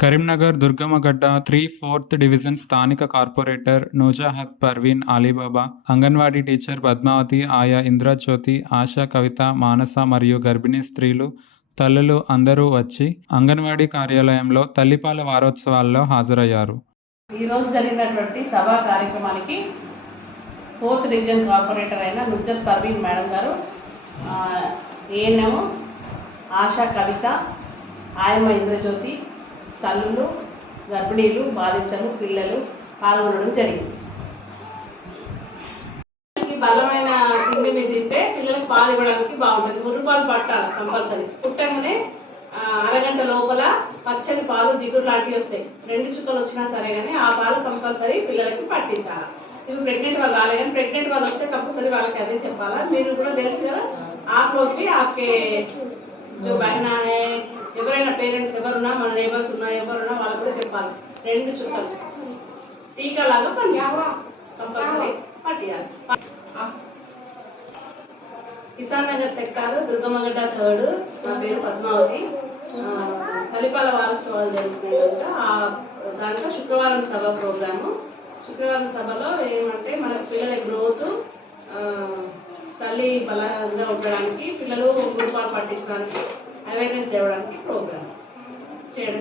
Karimnagar Durgammagadda 3/4 division స్థానిక corporator Nuzhat Parveen Alibaba, anganwadi teacher Padmavathi, ఆయా ఇంద్రజ్యోతి, ఆశా, కవిత, మానస మరియు గర్భిణీ స్త్రీలు, తల్లులు అందరూ వచ్చి అంగన్వాడీ కార్యాలయంలో తల్లిపాల వారోత్సవాల్లో హాజరయ్యారు. ఈరోజు జరిగినటువంటి సభా కార్యక్రమానికి 4th డివిజన్ కార్పొరేటర్ అయిన నుజత్ పర్వీన్ మేడం గారు, ఏఎన్ఎం ఆశా, కవిత, ఆయమ్మ ఇంద్రజ్యోతి, తల్లులు, గర్భిణీలు, బాధితులు, పిల్లలు పాల్గొనడం జరిగింది. బలమైన తిండి మీద తింటే పిల్లలకు పాలు ఇవ్వడానికి బాగుంటుంది. మురుపాలు పట్టాలి కంపల్సరీ. పుట్టగానే అరగంట లోపల పచ్చని పాలు, జిగురు లాంటివి వస్తాయి. 2 చుక్కలు వచ్చినా సరే కానీ ఆ పాలు కంపల్సరీ పిల్లలకి పట్టించాలి. ఇప్పుడు ప్రెగ్నెంట్ వాళ్ళు రాలే కానీ ప్రెగ్నెంట్ వాళ్ళు వస్తే కంపల్సరీ వాళ్ళకి అదే చెప్పాలా. మీరు కూడా తెలుసు కదా, ఆప్లోకి ఆప్కే జో బహనా హై, ఎవరైనా పేరెంట్స్ ఎవరున్నా, మన నేబర్స్ ఉన్నా, ఎవరున్నా వాళ్ళకు కూడా చెప్పాలి. 2 చుక్కలు టీకా లాగా పనిచేయాలి, కంపల్సరీ పట్టియాలి. Kisan Nagar sector, Durgammagadda 3rd. నా పేరు పద్మావతి. తల్లిపాల వారోత్సవాలు జరుగుతున్నాయి కనుక దాంట్లో శుక్రవారం సభ ప్రోగ్రాము. శుక్రవారం సభలో ఏమంటే మన పిల్లల గ్రోత్, తల్లి బలంగా ఉండడానికి, పిల్లలు గురుపాలు పట్టించడానికి, అవేర్నెస్ తేవడానికి ప్రోగ్రామ్ చేయడం.